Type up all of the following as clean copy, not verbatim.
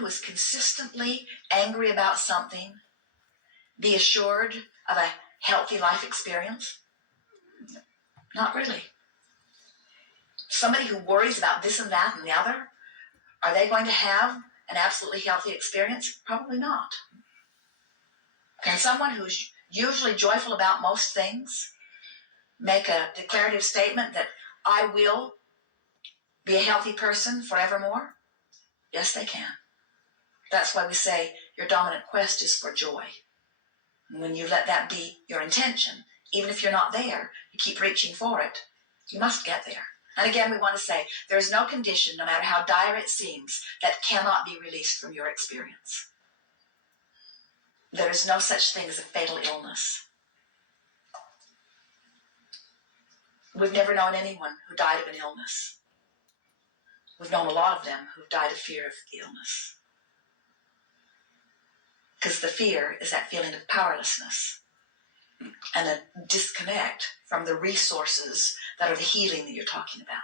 who is consistently angry about something be assured of a healthy life experience? Not really. Somebody who worries about this and that and the other, are they going to have an absolutely healthy experience? Probably not. Can someone who's usually joyful about most things make a declarative statement that I will be a healthy person forevermore? Yes, they can. That's why we say your dominant quest is for joy. And when you let that be your intention, even if you're not there, you keep reaching for it, you must get there. And again, we want to say there is no condition, no matter how dire it seems, that cannot be released from your experience. There is no such thing as a fatal illness. We've never known anyone who died of an illness. We've known a lot of them who've died of fear of the illness. Because the fear is that feeling of powerlessness and a disconnect from the resources that are the healing that you're talking about.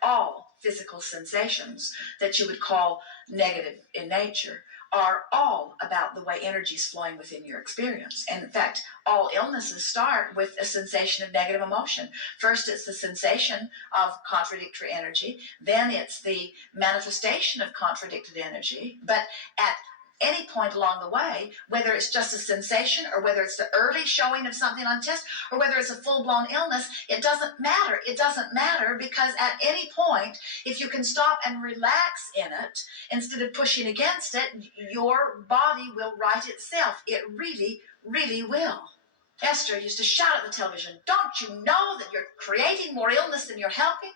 All physical sensations that you would call negative in nature are all about the way energy is flowing within your experience. And in fact, all illnesses start with a sensation of negative emotion. First, it's the sensation of contradictory energy. Then it's the manifestation of contradicted energy. But at any point along the way, whether it's just a sensation or whether it's the early showing of something on test or whether it's a full-blown illness, it doesn't matter. It doesn't matter because at any point, if you can stop and relax in it instead of pushing against it, your body will right itself. It really, really will. Esther used to shout at the television, "Don't you know that you're creating more illness than you're helping?"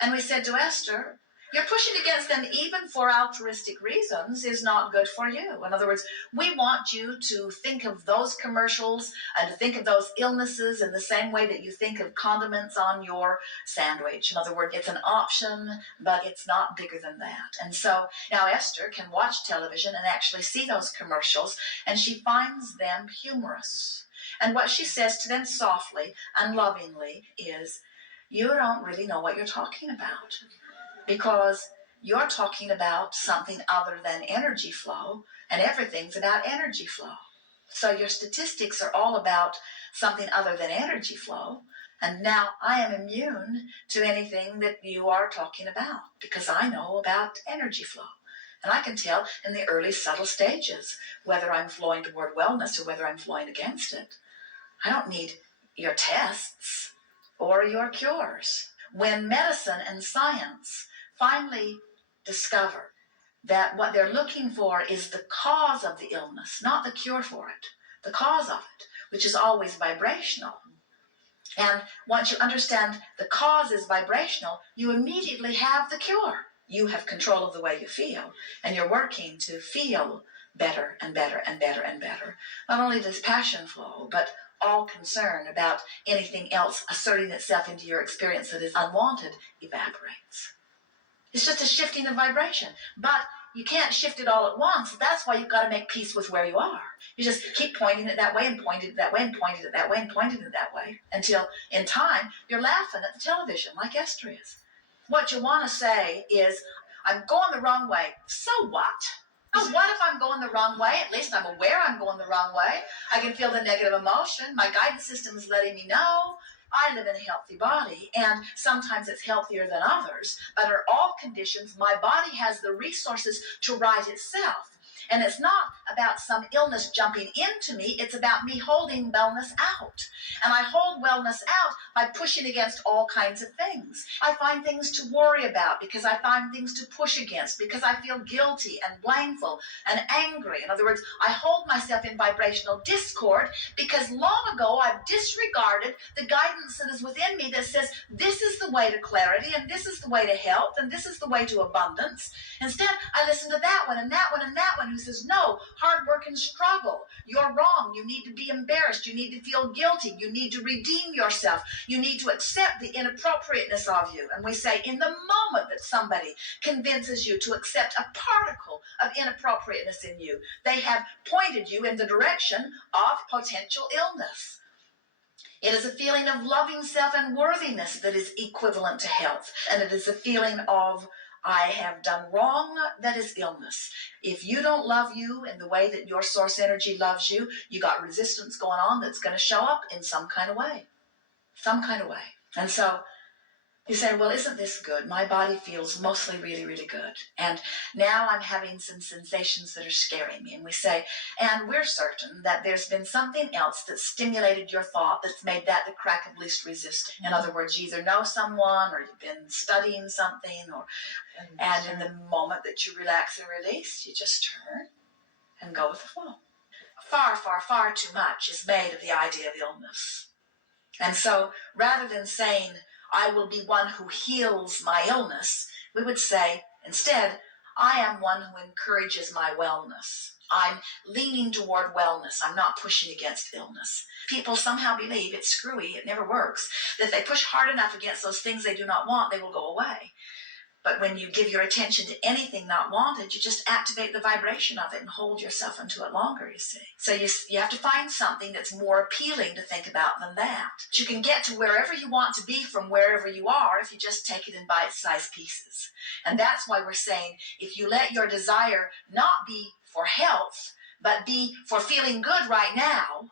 And we said to Esther, you're pushing against them even for altruistic reasons is not good for you. In other words, we want you to think of those commercials and to think of those illnesses in the same way that you think of condiments on your sandwich. In other words, it's an option, but it's not bigger than that. And so now Esther can watch television and actually see those commercials, and she finds them humorous. And what she says to them softly and lovingly is, you don't really know what you're talking about, because you're talking about something other than energy flow, and everything's about energy flow. So your statistics are all about something other than energy flow, and now I am immune to anything that you are talking about because I know about energy flow. And I can tell in the early subtle stages whether I'm flowing toward wellness or whether I'm flowing against it. I don't need your tests or your cures. When medicine and science finally discover that what they're looking for is the cause of the illness, not the cure for it, the cause of it, which is always vibrational. And once you understand the cause is vibrational, you immediately have the cure. You have control of the way you feel, and you're working to feel better and better and better and better. Not only does passion flow, but all concern about anything else asserting itself into your experience that is unwanted evaporates. It's just a shifting of vibration, but you can't shift it all at once. That's why you've got to make peace with where you are. You just keep pointing it that way and pointing it that way and pointing it that way and pointing it that way until in time you're laughing at the television like Esther is. What you want to say is, I'm going the wrong way. So what? Oh, what if I'm going the wrong way? At least I'm aware I'm going the wrong way. I can feel the negative emotion. My guidance system is letting me know. I live in a healthy body, and sometimes it's healthier than others. But under all conditions, my body has the resources to right itself. And it's not about some illness jumping into me. It's about me holding wellness out. And I hold wellness out by pushing against all kinds of things. I find things to worry about because I find things to push against, because I feel guilty and blameful and angry. In other words, I hold myself in vibrational discord because long ago I've disregarded the guidance that is within me that says this is the way to clarity, and this is the way to health, and this is the way to abundance. Instead, I listen to that one and that one and that one who says, no, hard work and struggle. You're wrong. You need to be embarrassed. You need to feel guilty. You need to redeem yourself. You need to accept the inappropriateness of you. And we say, in the moment that somebody convinces you to accept a particle of inappropriateness in you, they have pointed you in the direction of potential illness. It is a feeling of loving self and worthiness that is equivalent to health. And it is a feeling of I have done wrong that is illness. If you don't love you in the way that your source energy loves you, you got resistance going on that's going to show up in some kind of way. Some kind of way. And so you say, well, isn't this good? My body feels mostly really, really good. And now I'm having some sensations that are scaring me. And we say, and we're certain that there's been something else that stimulated your thought that's made that the crack of least resistance. In other words, you either know someone or you've been studying something, and in the moment that you relax and release, you just turn and go with the flow. Far, far, far too much is made of the idea of illness. And so rather than saying, I will be one who heals my illness, we would say, instead, I am one who encourages my wellness. I'm leaning toward wellness. I'm not pushing against illness. People somehow believe it's screwy, it never works, that if they push hard enough against those things they do not want, they will go away. But when you give your attention to anything not wanted, you just activate the vibration of it and hold yourself into it longer, you see. So you have to find something that's more appealing to think about than that. But you can get to wherever you want to be from wherever you are if you just take it in bite-sized pieces. And that's why we're saying, if you let your desire not be for health, but be for feeling good right now,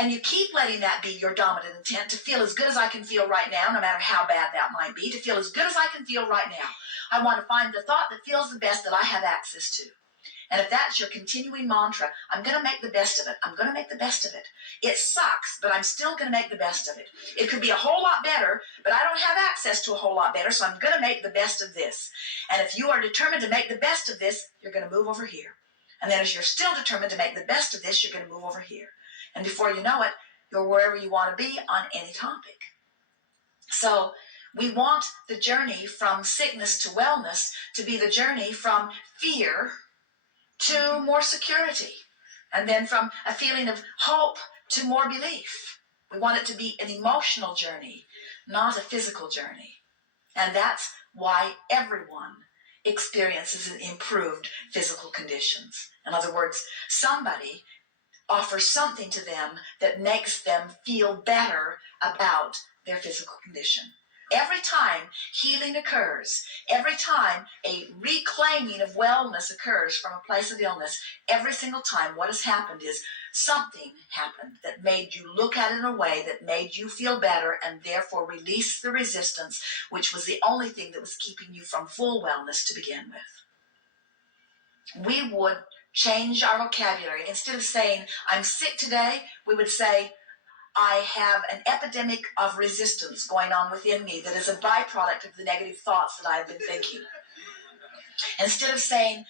and you keep letting that be your dominant intent, to feel as good as I can feel right now, no matter how bad that might be, to feel as good as I can feel right now. I want to find the thought that feels the best that I have access to. And if that's your continuing mantra, I'm going to make the best of it. I'm going to make the best of it. It sucks, but I'm still going to make the best of it. It could be a whole lot better, but I don't have access to a whole lot better, so I'm going to make the best of this. And if you are determined to make the best of this, you're going to move over here. And then as you're still determined to make the best of this, you're going to move over here. And before you know it, you're wherever you want to be on any topic. So we want the journey from sickness to wellness to be the journey from fear to more security. And then from a feeling of hope to more belief. We want it to be an emotional journey, not a physical journey. And that's why everyone experiences improved physical conditions. In other words, somebody offers something to them that makes them feel better about their physical condition. Every time healing occurs, every time a reclaiming of wellness occurs from a place of illness, every single time what has happened is something happened that made you look at it in a way that made you feel better and therefore release the resistance, which was the only thing that was keeping you from full wellness to begin with. We would change our vocabulary. Instead of saying, I'm sick today, we would say, I have an epidemic of resistance going on within me that is a byproduct of the negative thoughts that I've been thinking. Instead of saying,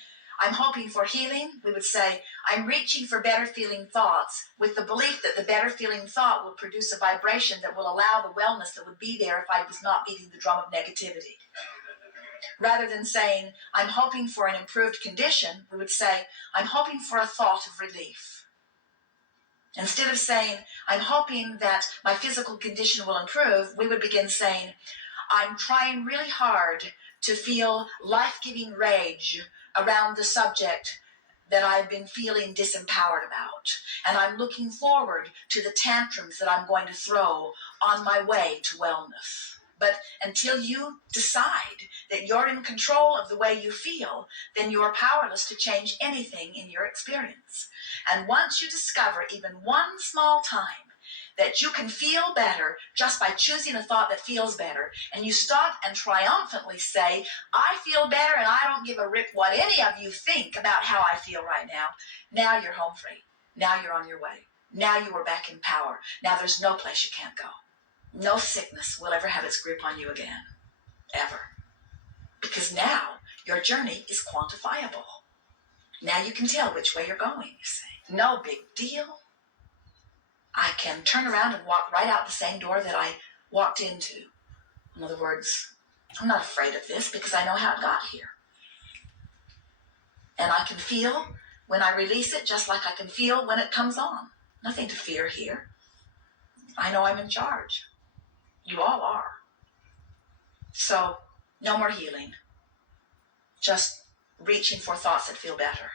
I'm hoping for healing, we would say, I'm reaching for better feeling thoughts with the belief that the better feeling thought will produce a vibration that will allow the wellness that would be there if I was not beating the drum of negativity. Rather than saying, I'm hoping for an improved condition, we would say, I'm hoping for a thought of relief. Instead of saying, I'm hoping that my physical condition will improve, we would begin saying, I'm trying really hard to feel life-giving rage around the subject that I've been feeling disempowered about. And I'm looking forward to the tantrums that I'm going to throw on my way to wellness. But until you decide that you're in control of the way you feel, then you are powerless to change anything in your experience. And once you discover even one small time that you can feel better just by choosing a thought that feels better, and you stop and triumphantly say, I feel better and I don't give a rip what any of you think about how I feel right now, now you're home free. Now you're on your way. Now you are back in power. Now there's no place you can't go. No sickness will ever have its grip on you again. Ever. Because now your journey is quantifiable. Now you can tell which way you're going, you say. No big deal. I can turn around and walk right out the same door that I walked into. In other words, I'm not afraid of this because I know how it got here. And I can feel when I release it just like I can feel when it comes on. Nothing to fear here. I know I'm in charge. You all are. So, no more healing. Just reaching for thoughts that feel better.